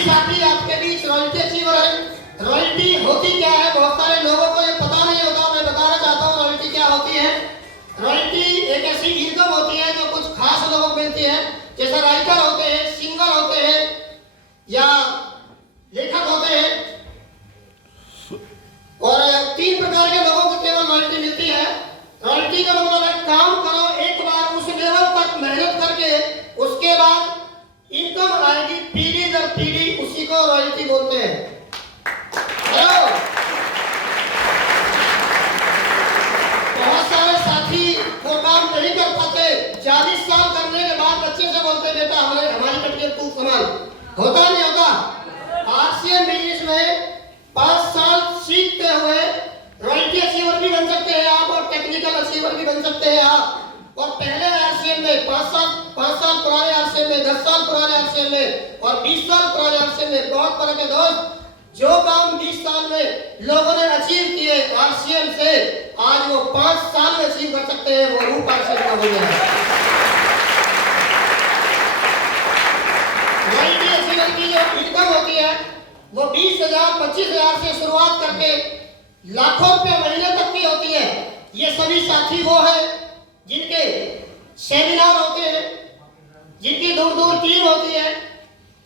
सभी साथी आपके बीच रॉयल्टी अचीवर है। रॉयल्टी होती क्या है, बहुत सारे लोगों को ये पता नहीं होता, मैं बताना चाहता हूँ रॉयल्टी क्या होती है। रॉयल्टी एक ऐसी इनकम होती है जो कुछ खास लोगों को मिलती है, जैसे राइटर होते हैं, सिंगर होते हैं या लेखक होते हैं, और 3 प्रकार के लोगों को केवल रॉयल्टी मिलती है। रॉयल्टी का मतलब है काम करो एक बार उस लेवल तक मेहनत करके, उसके बाद इनकम आएगी पीढ़ी दर पीढ़ी, उसी को रॉयल्टी बोलते हैं। बहुत सारे साथी वो काम नहीं कर पाते, 40 साल करने के बाद बच्चे से बोलते बेटा हमारी कटिया तू संभाल, होता नहीं होता। आरसीएम बिजनेस में 5 साल सीखते हुए रॉयल्टी अचीवर भी बन सकते हैं आप, और टेक्निकल अचीवर भी बन सकते हैं आप। और पहले आरसीएम में 5 साल पुराने आरसीएम में, 10 साल पुराने आरसीएम में और 20 साल पुराने आरसीएम में बहुत फर्क है दोस्त। जो काम 20 साल में लोगों ने अचीव किए आरसीएम से, आज वो 5 साल में अचीव कर सकते हैं, वो रूप आरसीएम का हो गया है। रॉयल्टी अचीवर की जो इनकम होती है वो 20,000 25,000 से शुरुआत करके लाखों रुपए महीने तक की होती है। ये सभी साथी वो है जिनके सेमिनार होते हैं, जिनकी दूर दूर टीम होती है,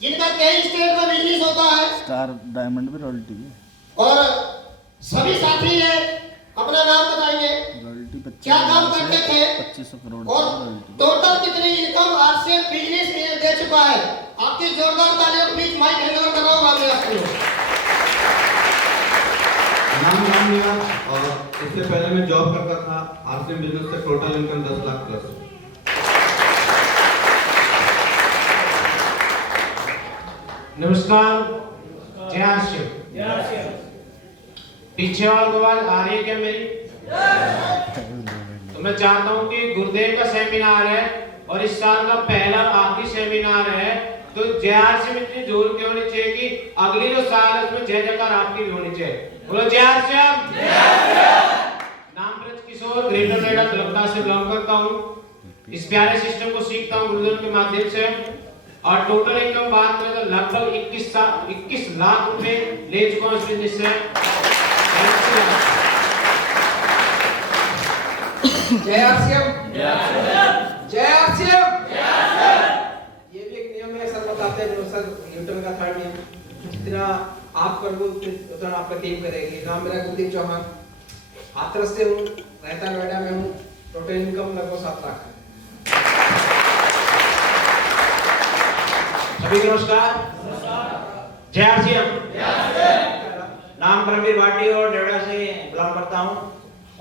जिनका कई स्टेट में बिजनेस होता है। स्टार डायमंड भी रॉयल्टी है। और सभी साथी है, अपना नाम बताएंगे, क्या काम करते थे 2500 करोड़ और टोटल कितनी इनकम आरसीएम बिजनेस में दे चुका है। आपकी जोरदार तालियों के बीच माइक हैंड ओवर कर रहा हूं आपको। नाम मेरा, और इससे पहले मैं जॉब करता था आरसीएम बिजनेस से, टोटल इनकम 10 लाख प्लस। नमस्कार, जय आरसीएम। पीछे वाला आवाज आ रही है क्या मेरी? तो मैं चाहता हूं कि गुरुदेव का सेमिनार है और इस साल का पहला आखिरी सेमिनार है, तो जय आरसीएम इतनी जोर की होनी चाहिए कि अगली जो साल है उसमें जय जयकार आपकी भी होनी चाहिए। बोलो जय आरसीएम। नाम ब्रज किशोर, ग्रेटर नोएडा तलबदा से बिलोंग करता हूँ। इस प्यारे सिस्टम को सीखता हूँ गुरुदेव के माध्यम से, और टोटल इनकम बात करें तो लगभग 21 लाख रुपए ले चुका हूँ इस बिजनेस से। जय आरसीएम। जय आरसीएम। ये भी एक नियम है, सर बताते हैं सर, न्यूटन का 3rd नियम, जितना आप करोगे उतना आपका टीम करेगी। नाम मेरा गुरदीप चौहान, हाथरस से हूँ, रहता नोएडा में हूँ। टोटल इनकम लगभग 7 लाख है। सभी नमस्कार, जय आरसीएम। नाम रणवीर भाटी और नोएडा से बिलोंग करता हूँ,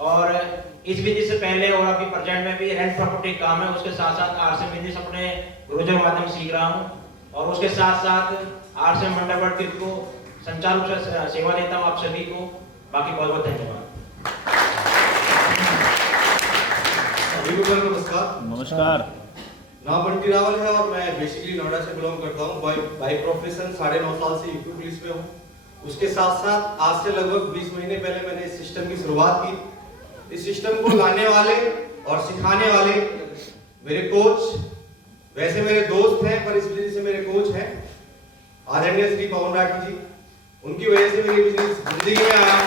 और इस बिजनेस से पहले और अभी प्रेजेंट में भी रेंट प्रॉपर्टी काम है, उसके साथ साथ आरसीएम बिजनेस अपने गुरुजन माध्यम सीख रहा हूँ, और उसके साथ साथ आरसीएम मंडल ट्रिप को संचार रूप से सेवा देता हूँ आप सभी को। बाकी बहुत बहुत धन्यवाद। नमस्कार। नाम बंटी रावल है और मैं बेसिकली नोएडा से बिलोंग करता हूँ। बाय प्रोफेशन 9.5 साल से यूपी पुलिस में हूँ। उसके साथ साथ आज से लगभग 20 महीने पहले मैंने इस सिस्टम की शुरुआत की। इस सिस्टम को लाने वाले और सिखाने वाले मेरे कोच, वैसे मेरे दोस्त हैं पर इस बिजनेस से मेरे कोच हैं, आदरणीय श्री पवन राठी जी। उनकी वजह से मेरी बिजनेस जिंदगी में आया।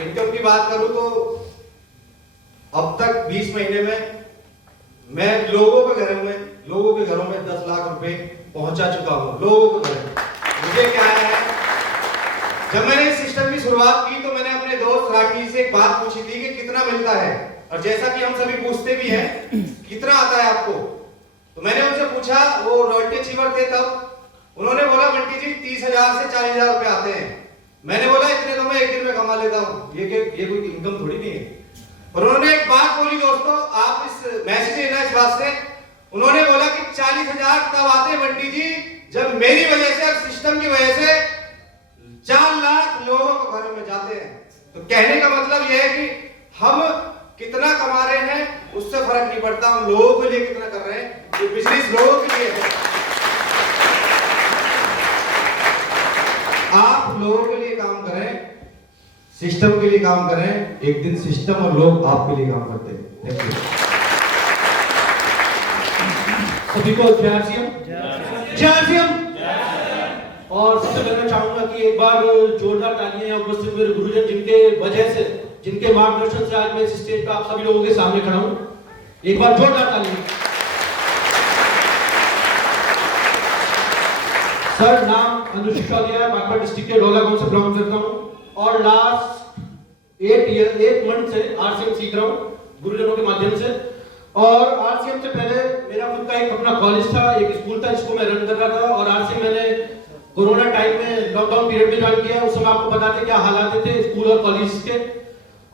इनकम की बात करूं तो अब तक 20 महीने में मैं लोगों के घरों में 10 लाख रुपए पहुंचा चुका हूं। लोगों के घर मुझे क्या है, जब मैंने इस सिस्टम की शुरुआत की तो मैंने अपने दोस्त राठी से एक बात पूछी थी कि कितना मिलता है, और जैसा कि हम सभी पूछते भी हैं कितना आता है आपको, तो मैंने उनसे पूछा, वो रॉयल्टी अचीवर थे तब, उन्होंने बोला बंटी जी 30,000 से 40,000 रुपए आते हैं। मैंने बोला इतने तो मैं एक दिन में कमा लेता हूँ, ये कोई इनकम थोड़ी नहीं है। पर उन्होंने एक बात बोली दोस्तों, आप इस मैसेज लेना इस बात से, उन्होंने बोला कि 40,000 तब आते बंटी जी जब मेरी वजह से और सिस्टम की वजह से 4 लाख लोगों के घरों में जाते हैं। तो कहने का मतलब यह है कि हम कितना कमा रहे हैं उससे फर्क नहीं पड़ता, हम लोगों के लिए कितना कर रहे हैं। ये बिजनेस लोगों के लिए है, आप लोगों के लिए काम करें, सिस्टम के लिए काम करें। एक दिन सिस्टम और लोग आपके लिए काम करते हैं। Thank you. सभी को जय आरसीएम। जय आरसीएम। और सबसे पहले मैं चाहूंगा कि एक बार जोरदार तालियां यहाँ उपस्थित मेरे गुरुजन जिनके वजह से, जिनके मार्गदर्शन से आज मैं इस स्टेज पर आप सभी लोगों के सामने खड़ा हूं। एक बार जोरदार तालियां। सर, नाम अनुज सिसोदिया, बागपत डिस्ट्रिक्ट के ढोला गांव से बिलोंग करता हूं और लास्ट 8 मंथ से आरसीएम सीख रहा हूं गुरुजनों के माध्यम से। और आरसीएम से पहले मेरा खुद का एक अपना कॉलेज था, एक स्कूल था जिसको मैं रन कर रहा था। और आरसीएम मैंने कोरोना टाइम में लॉकडाउन पीरियड में ज्वाइन किया। उस समय आपको बताते क्या हालात थे स्कूल और कॉलेज के,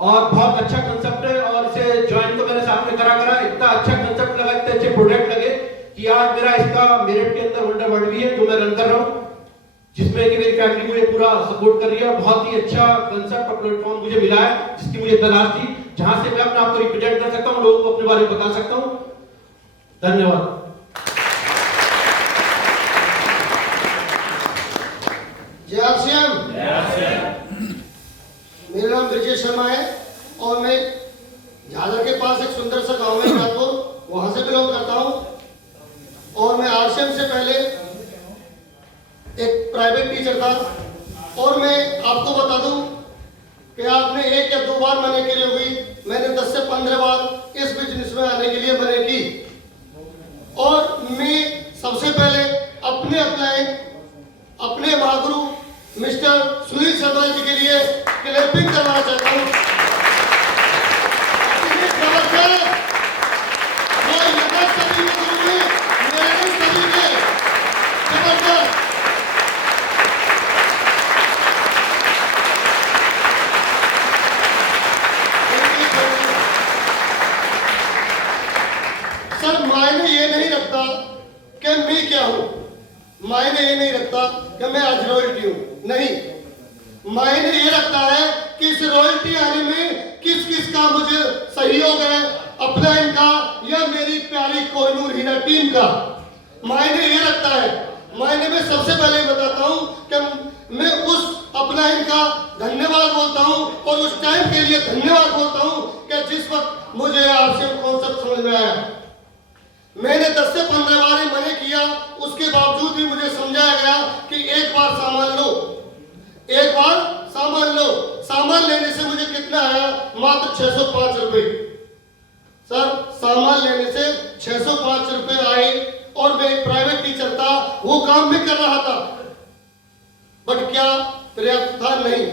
और बहुत अच्छा कंसेप्ट है। और इसे ज्वाइन तो मैंने साथ में करा इतना अच्छा कंसेप्ट लगा, इतने अच्छे प्रोडक्ट लगे कि आज मेरा इसका मेरिट के अंदर वंडर वर्ड भी है जो मैं रन कर रहा हूँ, जिसमें कि मेरी फैमिली मुझे पूरा सपोर्ट कर रही है। बहुत ही अच्छा कंसेप्ट और प्लेटफॉर्म मुझे मिला है जिसकी मुझे तलाश थी, जहां से मैं अपने आप को रिप्रेजेंट कर सकता हूं, लोगों को अपने बारे में बता सकता हूं। धन्यवाद। जय आरसीएम। मेरा नाम ब्रिजेश शर्मा है और मैं झालर के पास एक सुंदर सा गांव है रातपुर, वहां से बिलोंग करता हूं। और मैं आरसीएम से पहले एक प्राइवेट टीचर था। और मैं आपको बता दूं कि आपने 1 या 2 बार मने के लिए हुई, मैंने 10 से 15 बार इस बिजनेस में आने के लिए मने की। और मैं सबसे पहले अपने अपने महागुरु मिस्टर सुनील शर्मा जी के लिए क्लैपिंग करवाना चाहता हूँ। सभी के गुरु हैं, मेरे सभी के जबरदस्त। सर, मायने ये नहीं रखता कि मैं क्या हूं, मायने ये नहीं रखता कि मैं आज रॉयल्टी हूं, नहीं, मायने ये रखता है कि इस रॉयल्टी आने में किस किस का मुझे सहयोग है, अपना इनका या मेरी प्यारी कोहिनूर हीरा टीम का। मायने ये रखता है। मायने में सबसे पहले बताता हूं कि मैं उस अपना इनका धन्यवाद बोलता हूं और उस टाइम के लिए धन्यवाद बोलता हूं कि जिस वक्त मुझे आरसीएम कॉन्सेप्ट समझ में आया। मैंने 10 से 15 बार मने किया, उसके बावजूद भी मुझे समझाया गया कि एक बार सामान लो, एक बार सामान लो। सामान लेने से मुझे कितना आया? मात्र 605 रुपए। सर, सामान लेने से 605 रुपए आए और मैं एक प्राइवेट टीचर था, वो काम भी कर रहा था, बट क्या पर्याप्त था? नहीं।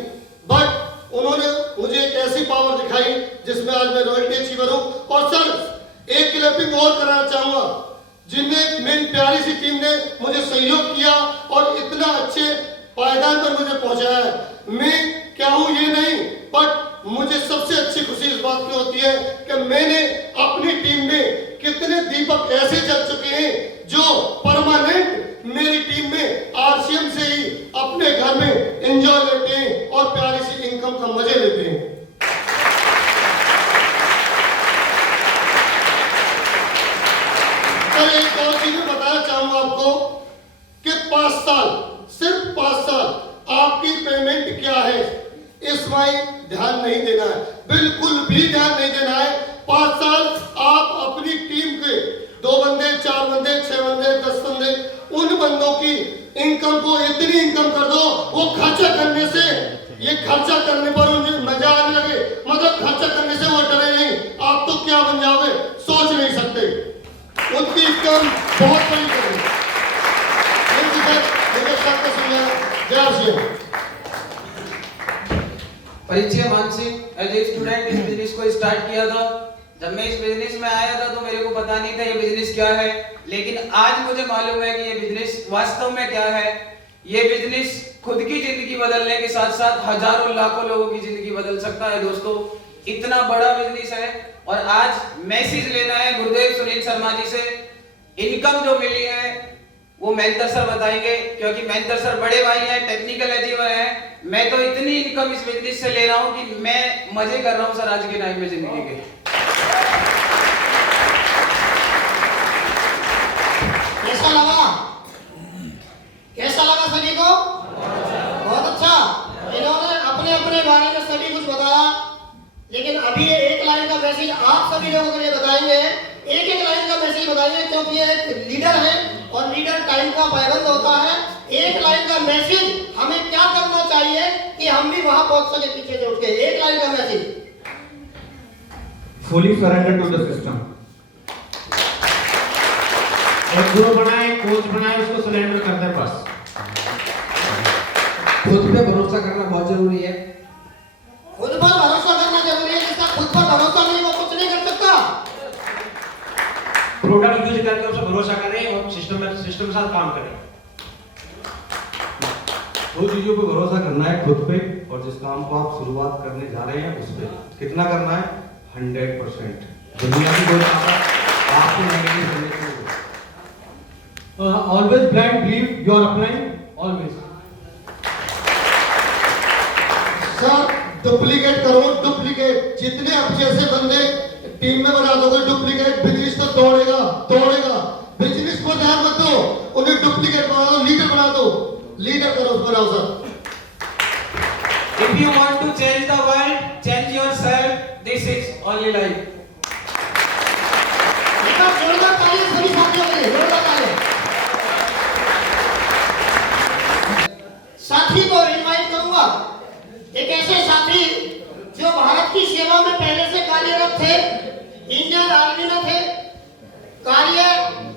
बट उन्होंने मुझे एक ऐसी पावर दिखाई जिसमें आज मैं रॉयल्टी अचीवर हूं। और सर, एक क्लैपिंग और कराना चाहूंगा, जिनने मेरी प्यारी सी टीम ने मुझे सहयोग किया और इतना अच्छे पायदान पर मुझे पहुंचाया है। मैं क्या हूं ये नहीं, बट मुझे सबसे अच्छी खुशी इस बात की होती है कि मैंने अपनी टीम में कितने दीपक ऐसे जल चुके हैं जो परमानेंट मेरी टीम में आरसीएम से ही अपने घर में एंजॉय लेते हैं और प्यारी सी इनकम का मजे लेते हैं। एक और चीज बताना चाहूंगा आपको कि 5 साल, सिर्फ 5 साल आपकी पेमेंट क्या है इसमें ध्यान नहीं देना है, बिल्कुल भी ध्यान नहीं देना है। 5 साल आप अपनी टीम के 2 बंदे, 4 बंदे, 6 बंदे, 10 बंदे, उन बंदों की इनकम को इतनी इनकम कर दो, वो खर्चा करने से, ये खर्चा करने पर उन्हें मजा आने लगे, मतलब खर्चा करने से वो डरे नहीं। आप तो क्या बन जाओगे सोच नहीं सकते। उनकी इनकम बहुत बड़ी करें। परिचय मानसी, एज ए स्टूडेंट इस बिजनेस को स्टार्ट किया था। जब मैं इस बिजनेस में आया था तो मेरे को पता नहीं था ये बिजनेस क्या है, लेकिन आज मुझे मालूम है कि ये बिजनेस वास्तव में क्या है। ये बिजनेस खुद की जिंदगी बदलने के साथ साथ हजारों लाखों लोगों की जिंदगी बदल सकता है। दोस्तों, इतना बड़ा बिजनेस है और आज मैसेज लेना है गुरुदेव सुनील शर्मा जी से। इनकम जो मिली है वो मेंटर सर बताएंगे, क्योंकि मेंटर सर बड़े भाई हैं, टेक्निकल अचीवर हैं। मैं तो इतनी इनकम इस बिजनेस से ले रहा हूं कि मैं मजे कर रहा हूं सर आज के टाइम में जिंदगी के। कैसा लगा? कैसा लगा सभी को? बहुत अच्छा। इन्होंने अपने अपने बारे में सभी कुछ बताया, लेकिन अभी एक लाइन का मैसेज आप सभी लोगों के लिए बताएंगे। एक एक लाइन का मैसेज बताइए, क्योंकि ये एक लीडर है और लीडर टाइम का पाबंद होता है। एक लाइन का मैसेज हमें क्या करना चाहिए कि हम भी वहां पहुंच सके पीछे से उठ के। एक लाइन का message. Fully surrender to the system. और गुरु बनाए, कोच बनाए, उसको सरेंडर कर दे बस। खुद पे भरोसा करना बहुत जरूरी है। खुद पर भरोसा करना जरूरी है। जिसका खुद पर भरोसा नहीं वो कुछ नहीं कर सकता। प्रोडक्ट यूज करके उस पर भरोसा करें और सिस्टम के साथ काम करें। दो चीजों पे भरोसा करना है, खुद पे और जिस काम को आप शुरुआत करने जा रहे हैं उस पे। कितना करना है? 100%। दुनिया की कोई ताकत आपको नहीं करने की। Always blind believe you are applying always. Sir duplicate करो, डुप्लीकेट। जितने अब जैसे बंदे टीम में बना दोगे डुप्लीकेट, बिजनेस तो दौड़ेगा दौड़ेगा। बिजनेस पर ध्यान मत दो, उन्हें डुप्लीकेट बना दो, लीडर बना दो। लीडर करो, बनाओ sir. If you want to change the world, change yourself. This is only life. जोरदार तालियां सभी साथियों के लिए, जोरदार तालियां। साथी को इनवाइट करूंगा, एक ऐसे साथी जो भारत की सेवा में पहले से कार्यरत थे, इंडियन आर्मी में थे। कार्य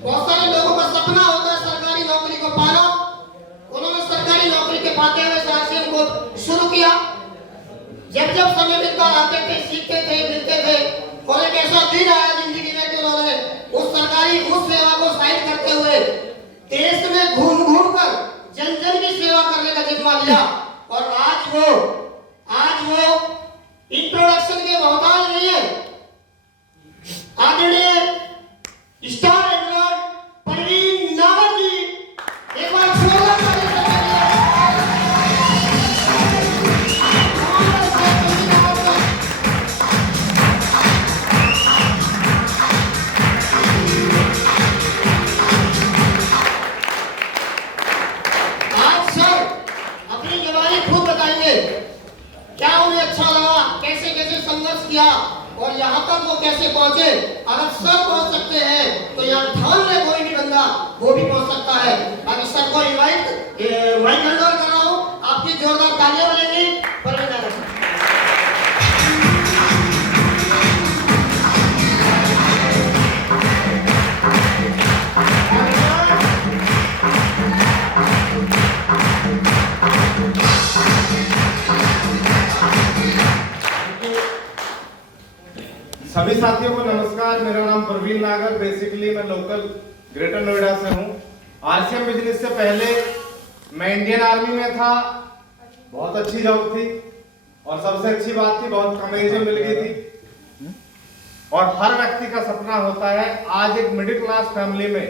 बहुत सारे लोगों का सपना होता है सरकारी नौकरी को पाना। उन्होंने सरकारी नौकरी के पाते हुए आरसीएम को शुरू किया। जब जब समय मिलता आते थे, सीखते थे, मिलते थे, और एक ऐसा दिन आया जिंदगी में कि उन्होंने उस सरकारी उस सेवा को साइड करते हुए देश में घूम घूम कर जन जन की सेवा करने का जिम्मा लिया। और आज वो इंट्रोडक्शन के मोहताज नहीं है। आदरणीय स्टार एडवर्ड परवीन नागर जी, एक बार जोरदार ताली से क्या उन्हें अच्छा लगा, कैसे कैसे संघर्ष किया और यहाँ तक वो कैसे पहुंचे। अगर सब पहुंच सकते हैं तो यहाँ ठान ले कोई भी बंदा वो भी पहुंच सकता है। अभी सर को माइक हैंड ओवर कर रहा हूँ, आपकी जोरदार तालियां बजेंगी। परवीन नागर सर। सभी साथियों को नमस्कार। मेरा नाम परवीन नागर, बेसिकली मैं लोकल ग्रेटर नोएडा से हूँ। आरसीएम बिजनेस से पहले मैं इंडियन आर्मी में था। बहुत अच्छी जॉब थी और सबसे अच्छी बात थी बहुत कम एज में मिल गई थी। और हर व्यक्ति का सपना होता है, आज एक मिडिल क्लास फैमिली में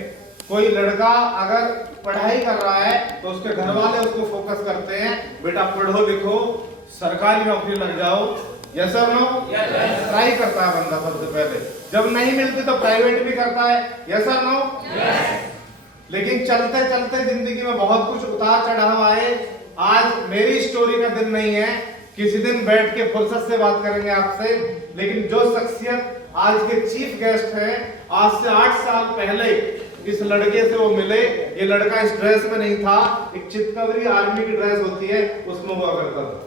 कोई लड़का अगर पढ़ाई कर रहा है तो उसके घर वाले उसको फोकस करते हैं, बेटा पढ़ो लिखो सरकारी नौकरी लग जाओ। यस और नो? ट्राई करता है बंदा सबसे पहले, जब नहीं मिलती तो प्राइवेट भी करता है। यस और नो? लेकिन चलते चलते जिंदगी में बहुत कुछ उतार चढ़ाव आए। आज मेरी स्टोरी का दिन नहीं है, किसी दिन बैठ के फुर्सत से बात करेंगे आपसे। लेकिन जो शख्सियत आज के चीफ गेस्ट हैं, आज से 8 साल पहले इस लड़के से वो मिले। ये लड़का इस ड्रेस में नहीं था, एक चितकबरी आर्मी की ड्रेस होती है उसमें हुआ करता था।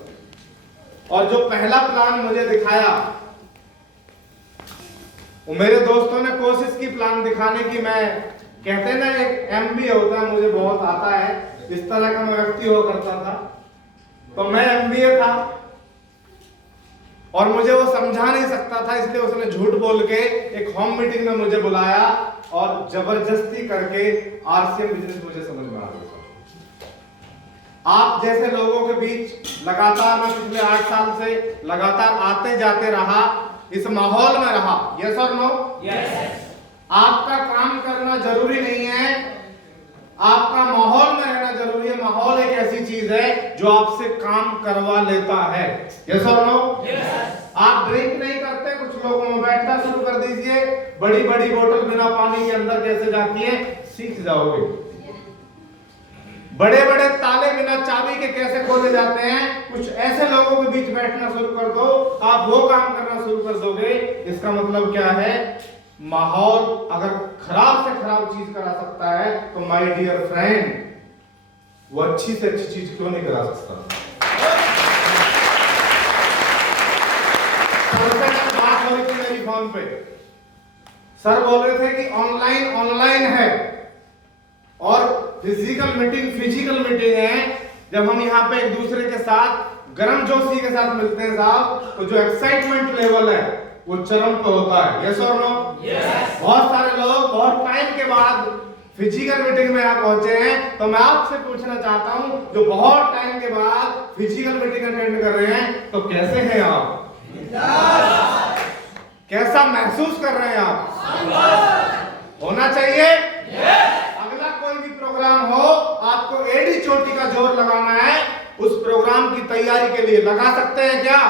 और जो पहला प्लान मुझे दिखाया, वो मेरे दोस्तों ने कोशिश की प्लान दिखाने की। मैं कहते हैं ना एक एमबीए होता है, मुझे बहुत आता है, इस तरह का मैं व्यक्ति हुआ करता था। तो मैं एमबीए था और मुझे वो समझा नहीं सकता था, इसलिए उसने झूठ बोल के एक होम मीटिंग में मुझे बुलाया और जबरदस्ती करके आरसीएम बिजनेस मुझे समझ में आ गया। आप जैसे लोगों के बीच लगातार मैं पिछले 8 साल से लगातार आते जाते रहा, इस माहौल में रहा। यस और नो? यस। आपका काम करना जरूरी नहीं है, आपका माहौल में रहना जरूरी है। माहौल एक ऐसी चीज है जो आपसे काम करवा लेता है। यस और नो? यस। आप ड्रिंक नहीं करते, कुछ लोगों में बैठना शुरू कर दीजिए, बड़ी बड़ी बोतल बिना पानी के अंदर कैसे जाती है सीख जाओगे। बड़े बड़े ताले बिना चाबी के कैसे खोले जाते हैं, कुछ ऐसे लोगों के बीच बैठना शुरू कर दो, आप वो काम करना शुरू कर दोगे। इसका मतलब क्या है? माहौल अगर खराब से खराब चीज करा सकता है तो माय डियर फ्रेंड वो अच्छी से अच्छी चीज क्यों नहीं करा सकता। बात हो रही थी मेरी फोन पे, सर बोल रहे थे कि ऑनलाइन है और फिजिकल मीटिंग है। जब हम यहाँ पे एक दूसरे के साथ गर्म जोशी के साथ मिलते हैं साहब, तो जो एक्साइटमेंट लेवल है वो चरम पे होता है। यस और नो? यस। बहुत सारे लोग बहुत टाइम के बाद फिजिकल मीटिंग में आप पहुंचे हैं, तो मैं आपसे पूछना चाहता हूं जो बहुत टाइम के बाद फिजिकल मीटिंग अटेंड कर रहे हैं, तो कैसे हैं आप? कैसा महसूस कर रहे हैं आप? होना चाहिए। अगला कोई भी प्रोग्राम हो, आपको एडी चोटी का जोर लगाना है, उस प्रोग्राम की तैयारी के लिए लगा सकते हैं क्या?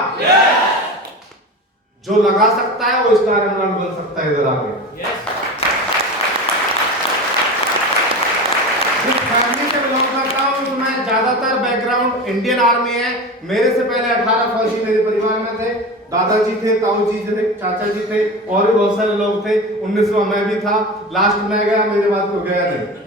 जो लगा सकता है वो स्टार एमराल्ड बन सकता है इधर आके। फैमिली से बिलोंग करता हूं तो मैं ज्यादातर बैकग्राउंड इंडियन आर्मी है। मेरे से पहले 18 फौजी मेरे परिवार में थे, दादाजी थे, ताऊ जी थे, चाचा जी थे और भी बहुत सारे लोग थे। 1900 मैं भी था, लास्ट में गया, मेरे बाद को गया नहीं।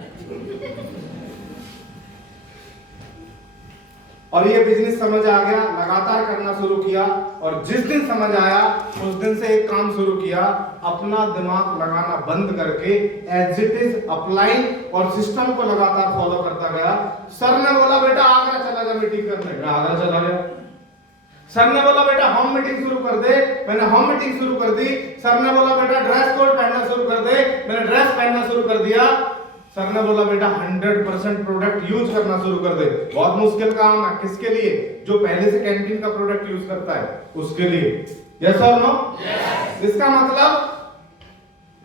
और ये बिजनेस समझ आ गया, लगातार करना शुरू किया और जिस दिन समझ आया उस दिन से एक काम शुरू किया, अपना दिमाग लगाना बंद करके एज इट इज अप्लाइंग और सिस्टम को लगातार फॉलो करता गया। सर ने बोला बेटा आगरा चला जा मीटिंग करने, मैं आगरा चला गया। सर ने बोला बेटा होम मीटिंग शुरू कर दे, मैंने होम मीटिंग शुरू कर दी। सर ने बोला बेटा ड्रेस कोड पहनना शुरू कर दे, मैंने ड्रेस पहनना शुरू कर दिया। सर ने बोला बेटा 100% प्रोडक्ट यूज करना शुरू कर दे। बहुत मुश्किल काम है, किसके लिए? जो पहले से कैंटीन का प्रोडक्ट यूज करता है उसके लिए। यस और नो? यस। इसका मतलब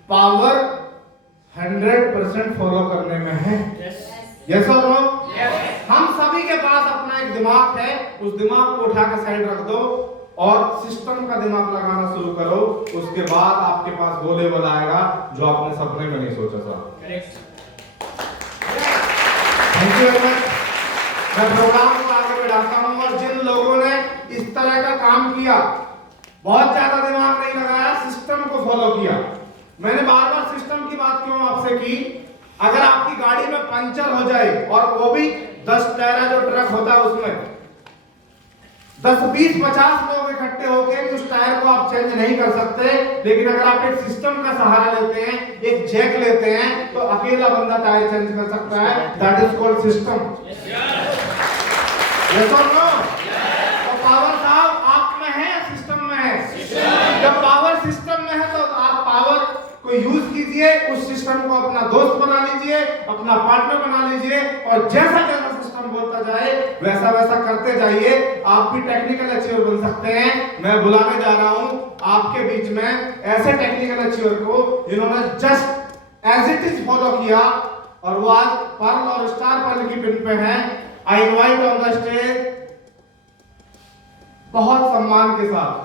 पावर 100% फॉलो करने में है। यस और नो? यस। हम सभी के पास अपना एक दिमाग है, उस दिमाग को उठा के साइड रख दो और सिस्टम का दिमाग लगाना शुरू करो। उसके बाद आपके पास वो लेवल आएगा जो आपने सपने में नहीं सोचा था। Thank you very much. मैं प्रोग्राम को आगे बढ़ाता हूं और जिन लोगों ने इस तरह का काम किया, बहुत ज्यादा दिमाग नहीं लगाया, सिस्टम को फॉलो किया। मैंने बार-बार सिस्टम की बात क्यों आपसे की? अगर आपकी गाड़ी में पंचर हो जाए और वो भी 10 टायरा जो ट्रक होता है उसमें 10, 20, 50 लोग इकट्ठे होकर उस टायर को आप चेंज नहीं कर सकते, लेकिन अगर आप एक सिस्टम का सहारा लेते हैं, एक जैक लेते हैं, तो अकेला बंदा टायर चेंज कर सकता है। That is called system. Yes और नो? तो पावर साहब आप में है, सिस्टम में है। जब पावर सिस्टम में है तो आप पावर को यूज कीजिए, उस सिस्टम को अपना दोस्त बना लीजिए, अपना पार्टनर बना लीजिए और जैसा जैसा सिस्टम बोलता जाए वैसा वैसा करते जाइए। आप भी टेक्निकल अचीवर बन सकते हैं। मैं बुलाने जा रहा हूं आपके बीच में ऐसे टेक्निकल अचीवर को जिन्होंने just as it is follow किया और वो आज पर्ल और स्टार पर्ल की पिन पे हैं। आई इनवाइट ऑन द स्टेज बहुत सम्मान के साथ।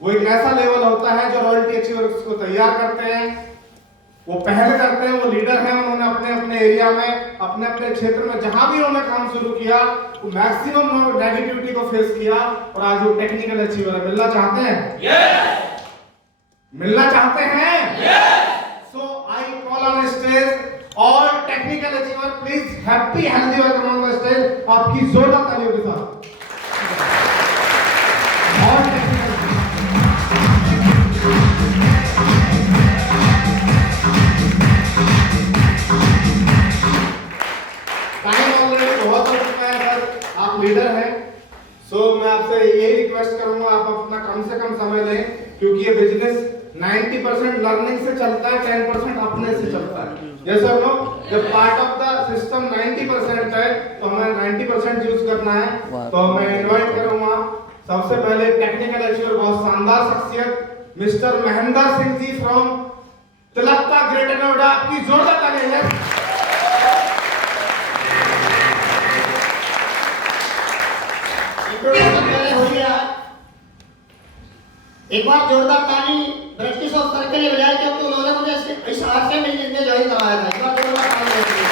वो एक ऐसा लेवल होता है जो रॉयल्टी अचीवर्स को तैयार करते हैं, वो पहले करते हैं, वो लीडर हैं। उन्होंने अपने अपने एरिया में, अपने अपने क्षेत्र में जहां भी उन्होंने काम शुरू किया, वो मैक्सिमम नेगेटिविटी को फेस किया और आज वो टेक्निकल अचीवर है। मिलना चाहते हैं? यस। मिलना चाहते हैं? Yes. So I call on stage all technical achiever, please happy healthy welcome on the stage. आपकी जोरदार तालियों के साथ लीडर है। सो मैं आपसे ये रिक्वेस्ट करूंगा, आप अपना कम से कम समय लें, क्योंकि ये बिजनेस 90% लर्निंग से चलता है, 10% अपने से चलता है। यस और नो? जब पार्ट ऑफ द सिस्टम 90% है तो हमें 90% यूज करना है। तो मैं इनवाइट करूंगा सबसे पहले टेक्निकल अचीवर, बहुत शानदार शख्सियत, mister Mahendra Singh ji from Tilakta greater Noida. आपकी जोरदार तालियां। हो गया। एक बार जोरदार ताली ब्रिटिश ऑफ सर के लिए बजाए, क्योंकि उन्होंने मुझे इस आरसीएम बिजनेस में ज्वाइन कराया था। एक बार जोरदार ताली बजाइए।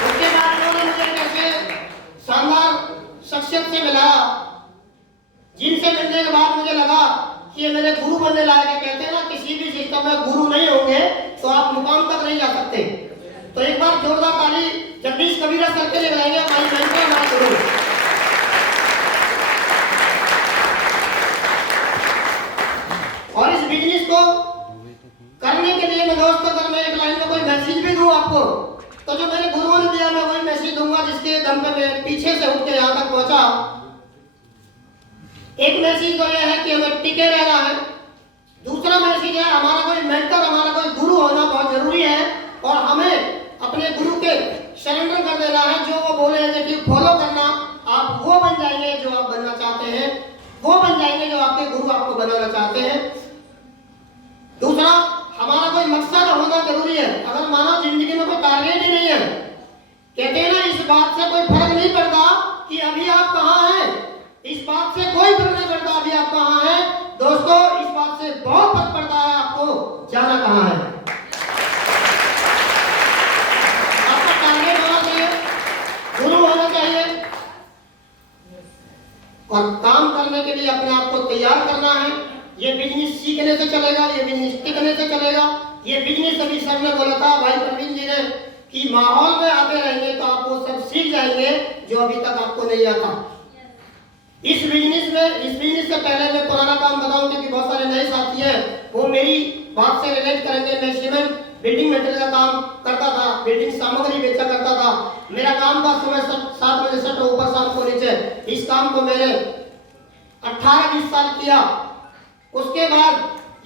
उसके बाद उन्होंने मुझे कैसे शानदार शख्सियत से मिलाया, जिनसे मिलने के बाद मुझे लगा कि ये मेरे गुरु सर के लिए बनाएंगे, हमारी मेंटर हमारा गुरु। और इस बिजनेस को करने के लिए मैं दोस्तों, अगर मैं एक लाइन में कोई मैसेज भी दूं आपको, तो जो मेरे गुरुओं ने दिया मैं वही मैसेज दूंगा, जिसके दम पे मैं पीछे से उठ के यहाँ तक पहुंचा। एक मैसेज तो यह है कि हमें टिके रहना है। दूसरा मैसेज है हमारा कोई मेंटर, हमारा कोई गुरु होना बहुत जरूरी है, और हमें अपने गुरु के सरेंडर कर देना है। जो वो बोले हैं कि फॉलो करना, आप वो बन जाएंगे जो आप बनना चाहते हैं, वो बन जाएंगे जो आपके गुरु आपको बनाना चाहते हैं। दूसरा, हमारा कोई मकसद होना जरूरी है। अगर मानो जिंदगी में कोई टारगेट ही नहीं है, कहते हैं ना, इस बात से कोई फर्क नहीं पड़ता कि अभी आप कहाँ हैं, इस बात से कोई फर्क नहीं पड़ता अभी आप कहाँ हैं। दोस्तों, इस बात से बहुत फर्क पड़ता है आपको जाना कहाँ है। आपका टारगेट होना चाहिए, गुरु होना चाहिए, और काम करने के लिए अपने आप को तैयार करना है। ये बिजनेस सीखने से चलेगा, ये बिजनेस टिकने से चलेगा। ये बिजनेस अभी सर ने बोला था, भाई प्रवीण जी ने, कि माहौल में आते रहेंगे तो आप वो सब सीख जाएंगे जो अभी तक आपको नहीं आता। इस बिजनेस से पहले मैं पुराना काम बताऊं, क्योंकि बहुत सारे नए साथी हैं, वो मेरी बात से रिलेट करेंगे। मैं सीमेंट बिल्डिंग मटेरियल का काम करता था, बिल्डिंग सामग्री बेचा करता था। मेरा काम था सुबह 7 बजे से ऊपर, शाम को नीचे। इस काम को मैंने 18-20 साल किया। उसके बाद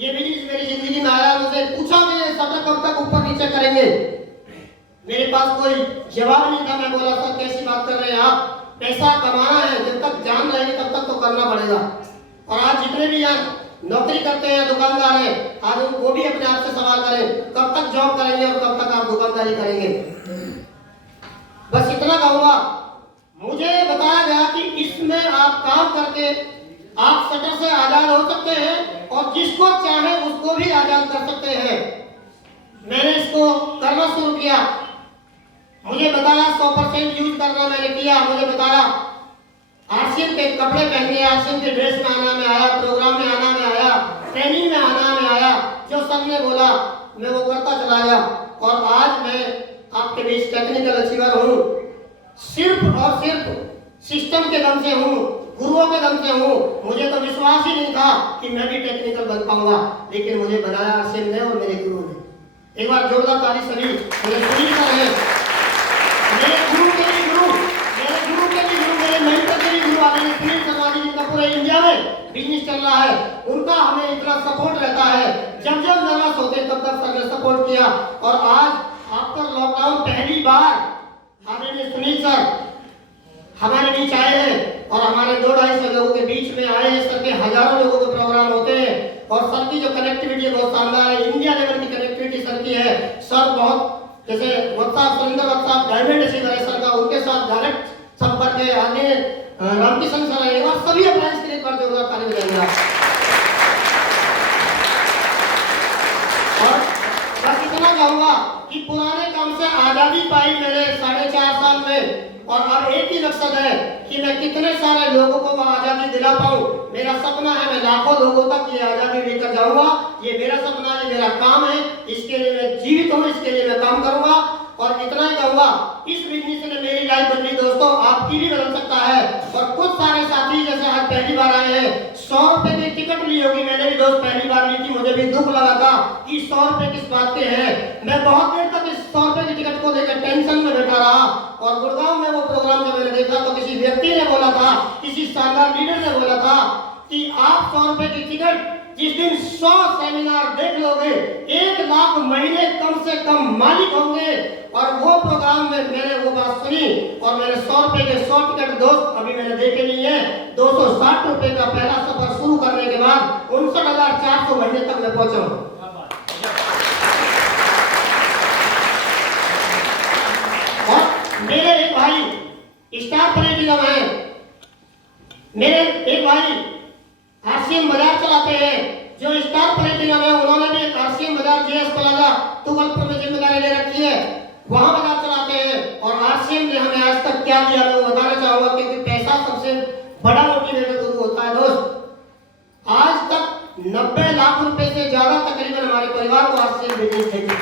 ये बिजनेस मेरी जिंदगी में आया। मुझे पूछा कि ये शटर कब तक ऊपर नीचे करेंगे, मेरे पास कोई जवाब नहीं था। मैं बोला, सर कैसी बात कर रहे हैं आप, पैसा कमाना है, जब तक जान रहेगी तब तक तो करना पड़ेगा। और आज जितने भी यहाँ नौकरी करते हैं, दुकानदार हैं, आज वो भी अपने आप से सवाल करें, कब तक जॉब करेंगे और कब तक आप दुकानदारी करेंगे। बस इतना कहूंगा, मुझे बताया गया कि इसमें आप काम करके आप शटर से आजाद हो सकते हैं, और जिसको चाहे उसको भी आजाद कर सकते हैं। मैंने इसको करना शुरू किया। मुझे बताया 100% यूज करना मैंने किया। मुझे बताया आरसीएम के कपड़े पहन के, आरसीएम के ड्रेस में आना में आया, प्रोग्राम में आना में आया, ट्रेनिंग में आना में आया। जो सब ने बोला मैं वो करता चला गया, और आज मैं आपके बीच टेक्निकल अचीवर हूँ। सिर्फ और सिर्फ सिस्टम के दम से हूँ, गुरुओं के दम से हूँ। मुझे तो विश्वास ही नहीं था कि मैं भी टेक्निकल बन पाऊंगा, लेकिन मुझे बनाया आरसीएम ने और मेरे गुरु ने। एक बार जोरदार ताली सभी मेरे सुनील सर हैं, मेरे गुरु के भी गुरु, मेरे गुरु के भी गुरु, मेरे मेंटर के भी गुरु आदरणीय सुनील शर्मा, जिनका पूरे इंडिया में बिजनेस चल रहा है, उनका हमें इतना सपोर्ट रहता है। जब जब नर्वस होते तब तक सर ने सपोर्ट किया। और आज आफ्टर लॉकडाउन पहली बार आदरणीय सुनील सर हमारे बीच आए हैं, और हमारे 200-250 लोगों के बीच में आए हैं। सर के हजारों लोगों के प्रोग्राम होते हैं, और सर की जो कनेक्टिविटी बहुत शानदार है, इंडिया लेवल की कनेक्टिविटी सर की है। सर बहुत, जैसे WhatsApp, Surendra WhatsApp, diamond receiver है सर का, उनके साथ डायरेक्ट संपर्क है। आगे रामकिशन सर है, और सभी अप्लायंस के लिए पर जोरदार ताली बजाएंगे। और बस इतना कहूंगा कि पुराने काम से आजादी पाई मैंने 4.5 साल में, और अब एक ही मकसद है कि मैं कितने सारे लोगों को वह आजादी दिला पाऊं। मेरा सपना है मैं लाखों लोगों तक ये आजादी लेकर जाऊंगा। ये मेरा सपना है, ये मेरा काम है, इसके लिए मैं जीवित हूं, इसके लिए मैं काम करूंगा। और इतना ही कहूंगा, इस बिजनेस ने मेरी लाइफ बदली दोस्तों, आपकी भी बदल सकता है। और कुछ सारे साथी जैसे आज पहली बार आए हैं, 100 रुपए की टिकट ली होगी, मैंने भी दोस्त पहली बार ली थी, मुझे भी दुख लगा था कि 100 रुपए किस बात के हैं। मैं बहुत देर तक इस 100 रुपए की टिकट को लेकर टेंशन में बैठा रहा। और गुड़गांव में वो प्रोग्राम जब मैंने देखा तो किसी व्यक्ति ने बोला था, किसी शानदार लीडर ने बोला था कि आप 100 रुपए की टिकट, जिस दिन 100 सेमिनार देख लोगे, 1 लाख महीने कम से कम मालिक होंगे। और वो प्रोग्राम में मैंने वो बात सुनी, और मैंने 100 रुपए के 100 टिकट दोस्त अभी मैंने देखे नहीं है। 260 रुपए का पहला सफर शुरू करने के बाद 59,400 महीने तक मैं पहुंचा हूं। और मेरे एक भाई स्टार प्लेटिनम है, मेरे एक भाई आरसीएम बाजार चलाते हैं, जो स्टार प्लेटिनम है, उन्होंने भी एक आरसीएम बाजार जेएस प्लाजा तुगलपुर में जिम्मेदारी ले रखी है, वहां बाजार चलाते हैं। और आरसीएम ने हमें आज तक क्या दिया मैं वो बताना चाहूंगा, क्योंकि पैसा सबसे बड़ा मोटिवेटर गुरु होता है दोस्त। आज तक 90 लाख रुपए से ज्यादा तकरीबन हमारे परिवार को आरसीएम बिजनेस दे दी।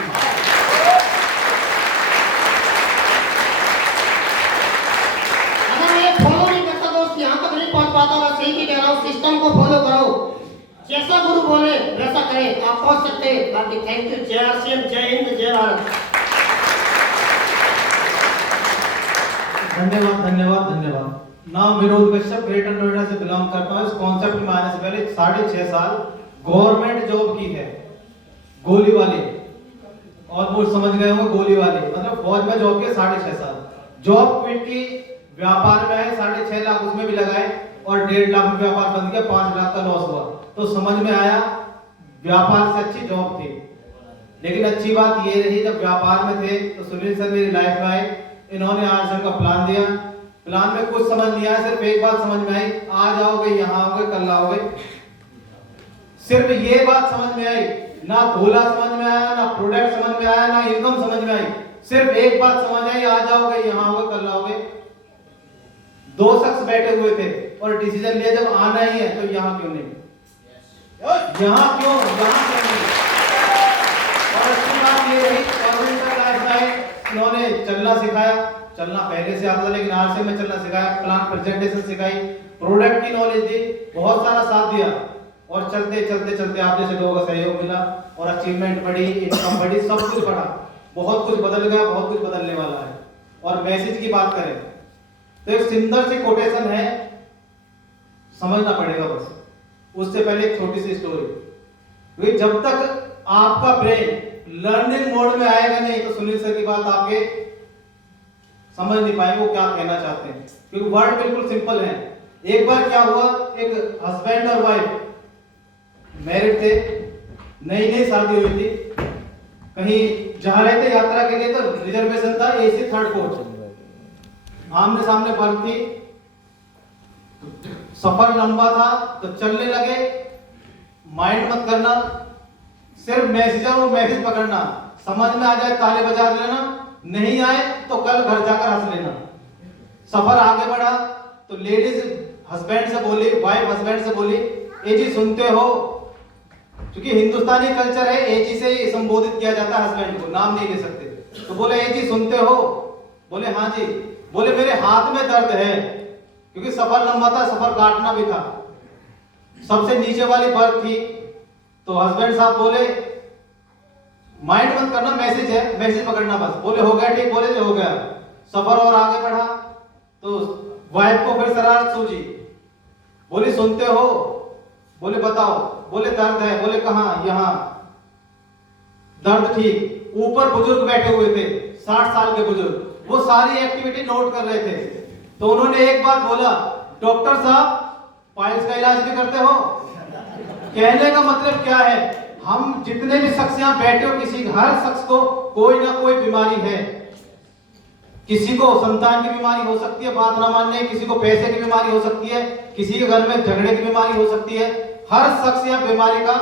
में आप पहुंच सकते हैं। बाकी थैंक यू। जय आरसीएम, जय हिंद, जय भारत। धन्यवाद धन्यवाद धन्यवाद। नाम विनोद कश्यप, ग्रेटर नोएडा से बिलोंग करता हूँ। इस कॉन्सेप्ट में आने से पहले 6.5 साल गवर्नमेंट जॉब की है, गोली वाली, और वो समझ गए होंगे गोली वाले, मतलब फौज में जॉब के 6.5 साल। जॉब क्विट की, व्यापार में है, 6.5 लाख उसमें भी लगाए और 1.5 लाख में व्यापार बंद किया, 5 लाख का लॉस हुआ। तो समझ में आया व्यापार से अच्छी जॉब थी। लेकिन अच्छी बात ये रही, जब व्यापार में थे तो सुनील सर मेरी लाइफ में आए, इन्होंने आरसीएम का प्लान दिया। प्लान में कुछ समझ नहीं आया, सिर्फ एक बात समझ में आई, आज आओगे, यहाँ आओगे, कल आओगे। सिर्फ ये बात समझ में आई, ना गोला समझ में आया, ना प्रोडक्ट समझ में आया, ना इनकम समझ में आई। सिर्फ एक बात समझ आई, आज आओगे, यहाँ आओगे, कल आओगे। 2 शख्स बैठे हुए थे और डिसीजन लिया जब आना ही है तो यहाँ क्यों नहीं, यहाँ क्यों नहीं। और अच्छी बात ये रही, इन्होंने चलना सिखाया। चलना पहले से आता था लेकिन आरसीएम में चलना सिखाया, प्लान प्रेजेंटेशन सिखाई, प्रोडक्ट की नॉलेज दी, बहुत सारा साथ दिया। और चलते चलते चलते आप जैसे लोगों का सहयोग मिला और अचीवमेंट बढ़ी, इनकम बढ़ी, सब कुछ बढ़ा। बहुत कुछ बदल गया, बहुत कुछ बदलने वाला है। और मैसेज की बात करें तो एक सुंदर सी कोटेशन है, समझना पड़ेगा बस। उससे पहले एक छोटी सी स्टोरी। जब तक आपका ब्रेन लर्निंग मोड में आएगा नहीं तो सुनील सर की बात आपके समझ नहीं पाएंगे वो क्या कहना चाहते हैं, क्योंकि वर्ड बिल्कुल सिंपल है। एक बार क्या हुआ, एक हस्बैंड और वाइफ मैरिड थे, नई नई शादी हुई थी, कहीं जा रहे थे यात्रा के लिए, तो रिजर्वेशन था एसी 3rd कोच, आमने सामने बर्थ थी, सफर लंबा था तो चलने लगे। माइंड मत करना, सिर्फ मैसेजर और मैसेज पकड़ना, समझ में आ जाए ताले बजा लेना, नहीं आए तो कल घर जाकर हंस लेना। सफर आगे बढ़ा तो लेडीज हस्बैंड से बोली, वाइफ हस्बैंड से बोली, ए जी सुनते हो, क्योंकि हिंदुस्तानी कल्चर है ए जी से ही संबोधित किया जाता है हस्बैंड को, नाम नहीं ले सकते। तो बोले ए जी सुनते हो, बोले हाँ जी। बोले मेरे हाथ में दर्द है, क्योंकि सफर लंबा था, सफर काटना भी था, सबसे नीचे वाली बर्थ थी। तो हस्बैंड साहब बोले माइंड मत करना, मैसेज है, मैसेज पकड़ना बस। बोले हो गया ठीक, बोले हो गया। सफर और आगे बढ़ा तो वाइफ को फिर शरारत सूझी, बोले सुनते हो, बोले बताओ, बोले दर्द है, बोले कहाँ, यहाँ। दर्द ठीक, ऊपर बुजुर्ग बैठे हुए थे, 60 साल के बुजुर्ग, वो सारी एक्टिविटी नोट कर रहे थे। तो उन्होंने एक बात बोला, डॉक्टर साहब पाइल्स का इलाज भी करते हो? कहने का मतलब क्या है, हम जितने भी शख्स यहाँ बैठे हो, किसी हर शख्स को कोई ना कोई बीमारी है। किसी को संतान की बीमारी हो सकती है, बात ना मानने, किसी को पैसे की बीमारी हो सकती है, किसी के घर में झगड़े की बीमारी हो सकती है। हर शख्स यहाँ बीमारी का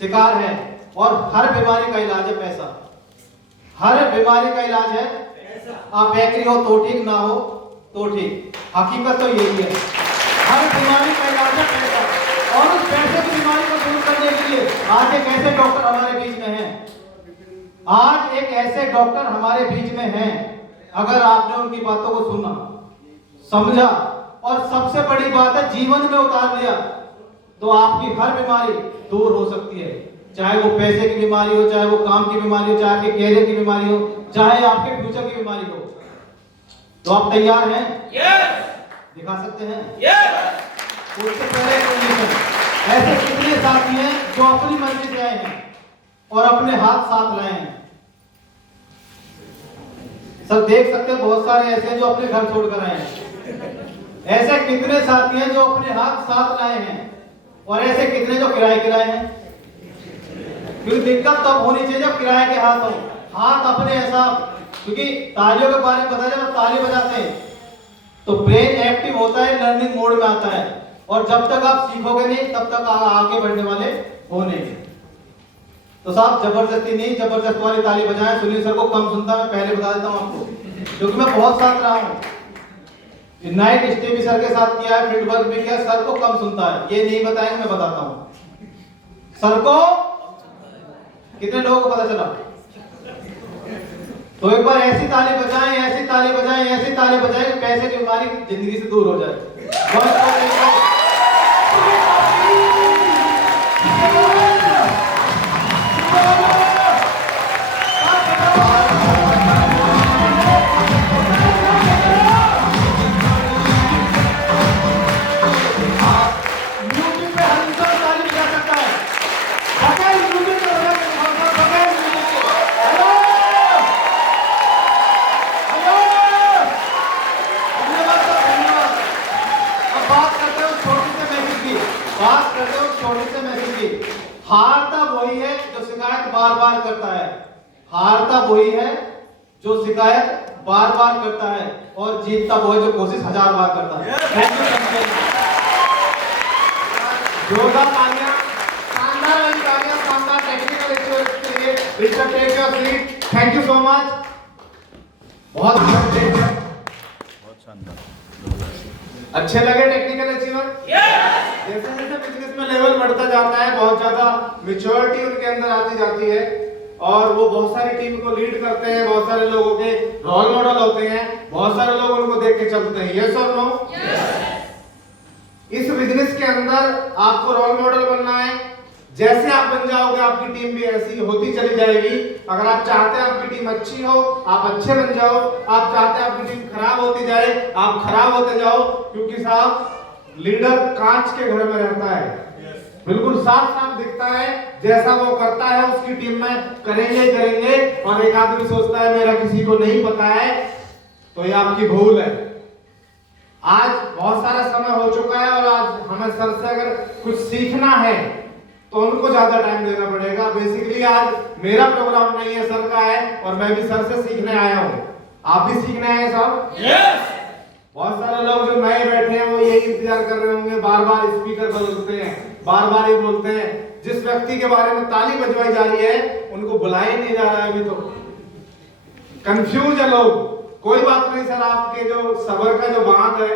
शिकार है और हर बीमारी का इलाज है पैसा। हर बीमारी का इलाज है, आप बेकरी हो तो ठीक, ना हो तो ठीक, हकीकत तो यही है। हर बीमारी का इलाज है पैसा, और उस पैसे की बीमारी को दूर करने के लिए आज एक ऐसे डॉक्टर हमारे बीच में हैं। आज एक ऐसे डॉक्टर हमारे बीच में हैं। अगर आपने उनकी बातों को सुना, समझा और सबसे बड़ी बात है जीवन में उतार लिया, तो आपकी हर बीमारी दूर हो सकती है। चाहे वो पैसे की बीमारी हो, चाहे वो काम की बीमारी हो, चाहे आपके कैरियर की बीमारी हो, चाहे आपके फ्यूचर की बीमारी हो। तो आप तैयार हैं? दिखा सकते हैं? उससे पहले कंडीशन, ऐसे कितने साथी हैं जो अपनी मर्जी से आए हैं और अपने हाथ साथ लाए हैं? सर देख सकते हैं बहुत सारे ऐसे हैं जो अपने घर छोड़कर आए हैं। ऐसे कितने साथी हैं जो अपने हाथ साथ लाए हैं, और ऐसे कितने जो किराए हैं। क्योंकि दिक्कत तब होनी चाहिए जब किराए के हाथ हो, हाथ अपने ऐसा। क्योंकि तालियों के बारे में पता है, जब ताली बजाते हैं तो ब्रेन एक्टिव होता है, लर्निंग मोड में आता है, और जब तक आप सीखोगे नहीं तब तक आगे बढ़ने वाले हो नहीं। तो साहब जबरदस्ती नहीं, जबरदस्त वाली ताली बजाएं। सुनील सर को कम सुनता, मैं पहले बता देता हूं आपको, क्योंकि मैं बहुत साथ रहा हूं। नाइट स्टे भी सर के साथ किया है, फील्ड वर्क भी किया। सर को कम सुनता है, ये नहीं बताएंगे, मैं बताता हूं। सर को कितने लोगों को पता चला? तो एक बार ऐसी ताली बजाएं, ऐसी ताली बजाएं, ऐसी ताली बजाएं कि पैसे की बीमारी जिंदगी से दूर हो जाए। हारता वही है जो शिकायत बार बार करता है और जीतता वो है जो कोशिश 1000 बार करता है। Thank you sir. जोरदार तालियां, शानदार वाली तालियां, शानदार टेक्निकल एक्सपर्ट के लिए। Richard take your seat. Thank you so much. बहुत शानदार। अच्छे लगे टेक्निकल अचीवर? जैसे जैसे बिजनेस में लेवल बढ़ता जाता है, बहुत ज्यादा मैच्योरिटी उनके अंदर आती जाती है और वो बहुत सारी टीम को लीड करते हैं, बहुत सारे लोगों के रोल मॉडल होते हैं, बहुत सारे लोग उनको देख के चलते हैं। यस और नो? इस बिजनेस के अंदर आपको रोल मॉडल बनना है। जैसे आप बन जाओगे आपकी टीम भी ऐसी होती चली जाएगी। अगर आप चाहते हैं आपकी टीम अच्छी हो, आप अच्छे बन जाओ। आप चाहते हैं आपकी टीम खराब होती जाए, आप खराब होते जाओ। क्योंकि साहब लीडर कांच के घर में रहता है, बिल्कुल साफ साफ दिखता है। जैसा वो करता है उसकी टीम में करेंगे। और एक आदमी सोचता है मेरा किसी को नहीं पता है, तो ये आपकी भूल है। आज बहुत सारा समय हो चुका है और आज हमें सर से अगर कुछ सीखना है तो उनको ज्यादा टाइम देना पड़ेगा। बेसिकली आज मेरा प्रोग्राम नहीं है, सर का है और मैं भी सर से सीखने आया हूँ। आप भी सीखने आए हैं साहब? बहुत सारे लोग जो नए बैठे हैं वो यही इंतजार कर रहे होंगे, बार बार स्पीकर बदलते हैं, बार बार ये बोलते हैं। जिस व्यक्ति के बारे में ताली बजवाई जा रही है उनको बुलाया नहीं जा रहा है अभी तो। कंफ्यूज है लोग। कोई बात नहीं सर, आपके जो सबर का जो बांध है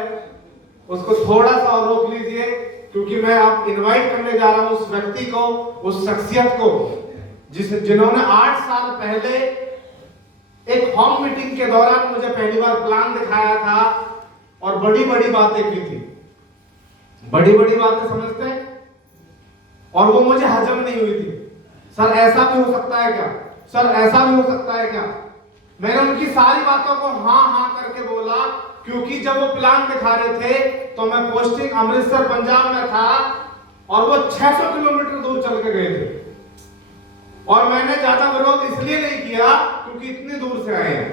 उसको थोड़ा सा और रोक लीजिए, क्योंकि मैं आप इनवाइट करने जा रहा हूं उस व्यक्ति को, उस शख्सियत को जिन्होंने 8 साल पहले एक होम मीटिंग के दौरान मुझे पहली बार प्लान दिखाया था और बड़ी बड़ी बातें की थी। बड़ी बड़ी बातें समझते हैं? और वो मुझे हजम नहीं हुई थी। सर ऐसा भी हो सकता है क्या? सर ऐसा भी हो सकता है क्या? मैंने उनकी सारी बातों को हाँ हाँ करके बोला, क्योंकि जब वो प्लान दिखा रहे थे तो मैं पोस्टिंग अमृतसर पंजाब में था और वो 600 किलोमीटर दूर चल के गए थे। और मैंने ज्यादा विरोध इसलिए नहीं किया क्योंकि इतनी दूर से आए हैं,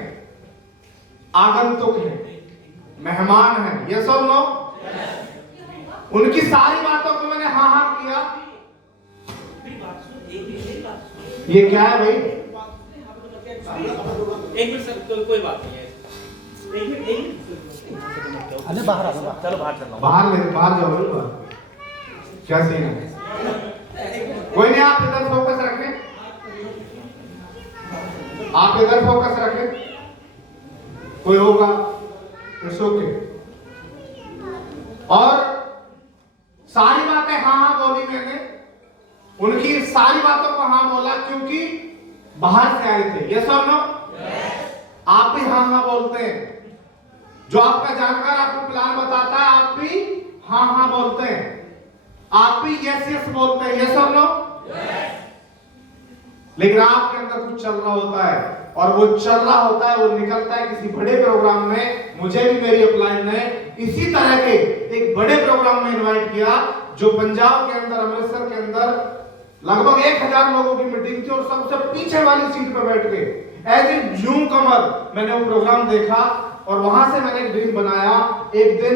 आगंतुक हैं, मेहमान हैं। यस और नो? उनकी सारी बातों को मैंने हाँ हाँ किया। ये क्या है भाई? एक मिनट सर, कोई बात नहीं है। अरे बाहर आ जाओ, चलो बाहर चलो। बाहर जाओ ना। क्या सीन है? कोई नहीं, आप इधर फोकस रखें, आप इधर फोकस रखें। कोई होगा इट्स ओके। और सारी बातें हाँ हाँ बोली मैंने, उनकी सारी बातों को हाँ बोला क्योंकि बाहर से आए थे। यस और नो? आप भी हाँ हाँ बोलते हैं। जो आपका जानकार आपको प्लान बताता है आप भी हाँ हाँ बोलते हैं, आप भी यस यस बोलते हैं। यस और नो? लेकिन आपके अंदर कुछ चल रहा होता है और वो चल रहा होता है, वो निकलता है किसी बड़े प्रोग्राम में। मुझे भी मेरी अपलाइन ने इसी तरह के एक बड़े प्रोग्राम में इनवाइट किया जो पंजाब के अंदर, अमृतसर के अंदर लगभग 1000 लोगों की मीटिंग थी और सबसे पीछे वाली सीट पर बैठ के एज ए न्यू कमर मैंने वो प्रोग्राम देखा और वहां से मैंने एक ड्रीम बनाया, एक दिन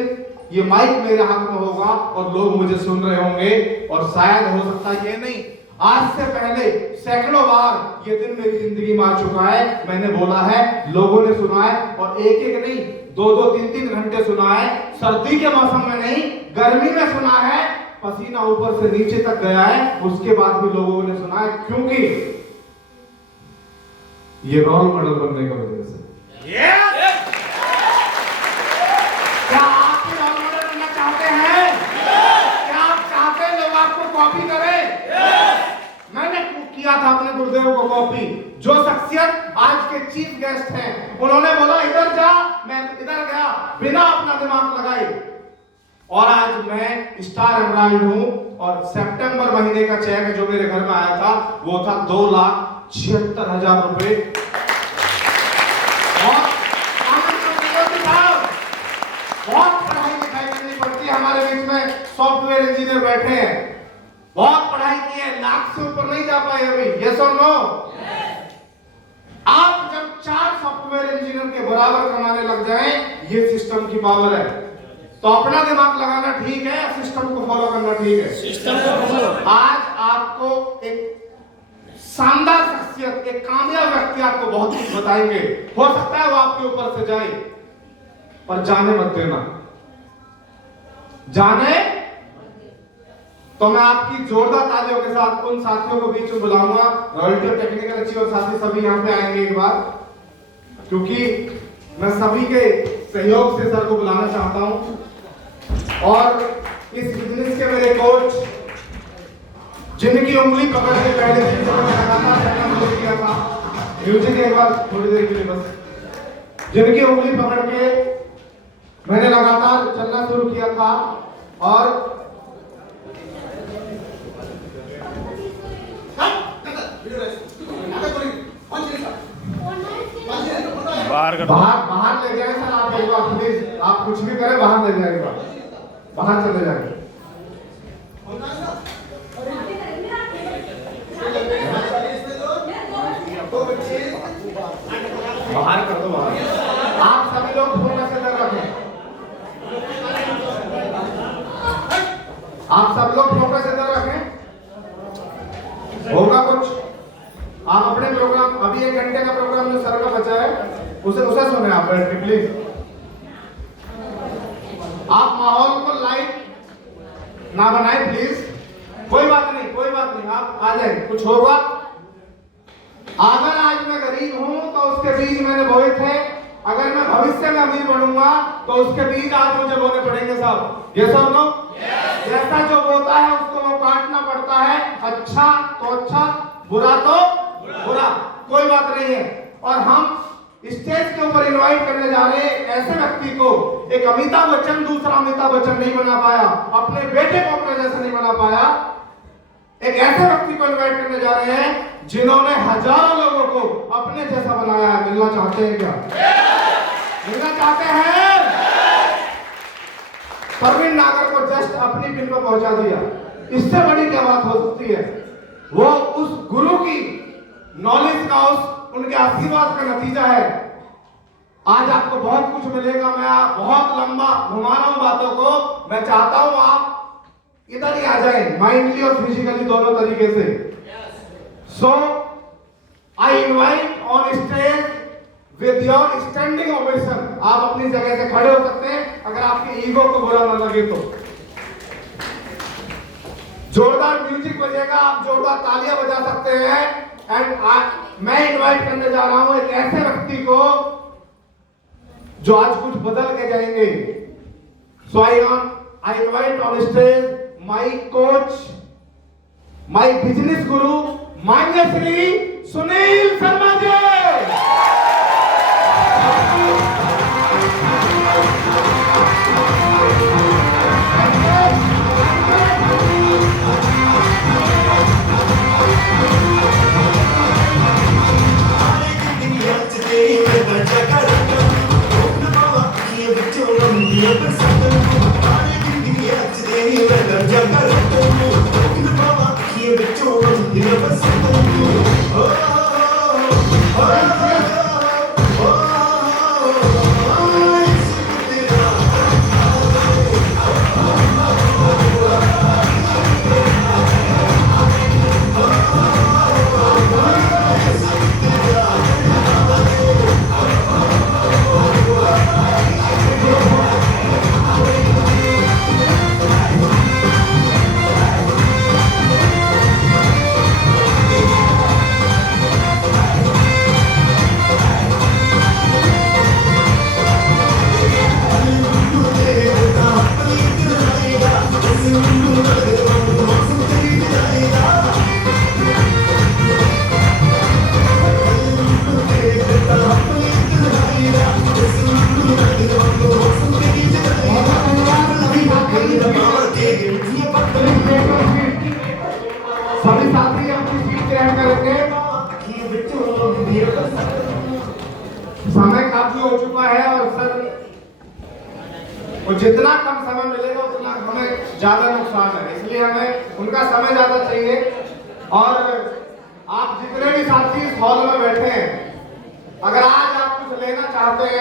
ये माइक मेरे हाथ में होगा और लोग मुझे सुन रहे होंगे। और शायद हो सकता है ये नहीं, आज से पहले सैकड़ों बार ये दिन मेरी जिंदगी में आ चुका है। मैंने बोला है, लोगों ने सुना है और एक एक नहीं 2-2, 3-3 घंटे सुना है। सर्दी के मौसम में नहीं, गर्मी में सुना है, पसीना ऊपर से नीचे तक गया है, उसके बाद भी लोगों ने सुना है, क्योंकि ये रोल मॉडल बनने की वजह से। क्या आप भी रोल मॉडल बनना चाहते हैं? क्या आप चाहते हैं लोग आपको कॉपी करें? मैंने किया था अपने गुरुदेव को कॉपी। जो शख्सियत आज के चीफ गेस्ट हैं, उन्होंने बोला इधर जा, मैं इधर गया बिना अपना दिमाग लगाए। और आज मैं स्टार एमराल्ड हूं और सितंबर महीने का चेक जो मेरे घर में आया था वो था 2,76,000 रुपए। बहुत पढ़ाई लिखाई करनी पड़ती है, हमारे बीच में सॉफ्टवेयर इंजीनियर बैठे हैं, बहुत पढ़ाई की है, लाख से ऊपर नहीं जा पाए अभी। यस और नो? आप जब 4 सॉफ्टवेयर इंजीनियर के बराबर कमाने लग जाएं, ये सिस्टम की पावर है। तो अपना दिमाग लगाना ठीक है, सिस्टम को फॉलो करना ठीक है। सिस्टम को फॉलो। आज आपको एक शानदार शख्सियत, एक कामयाब व्यक्ति आपको बहुत कुछ बताएंगे। हो सकता है वो आपके ऊपर से जाए, पर जाने मत देना। जाने तो मैं आपकी जोरदार तालियों के साथ उन साथियों को बीच में बुलाऊंगा। रॉयल्टी और टेक्निकल अच्छी और साथी सभी यहाँ पे आएंगे एक बार, क्योंकि मैं सभी के सहयोग से सर को बुलाना चाहता हूं। और इस बिजनेस के मेरे कोच, जिनकी उंगली पकड़ के पहले दिन से मैंने लगातार चलना शुरू किया था, म्यूजिक एक बार थोड़ी देर के लिए बस, जिनकी उंगली पकड़ के मैंने लगातार चलना शुरू किया था, और बाहर ले जाए सर। आप एक बार प्लीज, आप कुछ भी करें, बाहर ले जाएगा, बाहर चले जाएंगे। बाहर कर दो, बाहर। आप सभी लोग फोन से डर रखें, आप सब लोग फोकस इधर रखें। होगा कुछ, आप अपने प्रोग्राम, अभी 1 घंटे का प्रोग्राम जो सर का बचा है उसे सुने आप बैठ के प्लीज। आप माहौल को लाइट ना बनाए प्लीज। कोई बात नहीं, कोई बात नहीं, आप आ जाए, कुछ होगा। अगर आज मैं गरीब हूं तो उसके बीज मैंने बोए थे, अगर मैं भविष्य में अमीर बनूंगा तो उसके बीज आज मुझे बोने पड़ेंगे साहब। ये सब लोग जैसा जो बोता है उसको वो काटना पड़ता है। अच्छा तो अच्छा, बुरा तो बुरा, कोई बात नहीं है। और हम स्टेज के ऊपर इनवाइट करने जा रहे हैं ऐसे व्यक्ति को, एक अमिताभ बच्चन दूसरा अमिताभ बच्चन नहीं बना पाया, अपने बेटे को अपने जैसा नहीं बना पाया, एक ऐसे व्यक्ति को इनवाइट करने जा रहे हैं जिन्होंने हजारों लोगों को अपने जैसा बनाया है। मिलना चाहते हैं क्या? मिलना चाहते हैं? परवीन नागर को जस्ट अपनी पिन पर पहुंचा दिया, इससे बड़ी क्या बात हो सकती है? वो उस गुरु की नॉलेज का, उस उनके आशीर्वाद का नतीजा है। आज आपको बहुत कुछ मिलेगा। मैं बहुत लंबा घुमा रहा हूं बातों को, मैं चाहता हूं आप इधर ही आ जाए, माइंडली और फिजिकली दोनों तरीके से। So I invite on stage with your standing ovation. आप अपनी जगह से खड़े हो सकते हैं, अगर आपके ईगो को बुरा ना लगे तो। जोरदार म्यूजिक बजेगा, आप जोरदार तालियां बजा सकते हैं। एंड मैं इनवाइट करने जा रहा हूं एक ऐसे व्यक्ति को जो आज कुछ बदल के जाएंगे। So I invite on stage my coach, my business guru, मान्य श्री सुनील शर्मा जी। सभी साथी अपनी सीट ग्रहण करेंगे। समय काफी हो चुका है और सर जितना कम समय मिलेगा उतना हमें ज्यादा नुकसान है, इसलिए हमें उनका समय ज्यादा चाहिए। और आप जितने भी साथी इस हॉल में बैठे हैं, अगर आज आप कुछ लेना चाहते हैं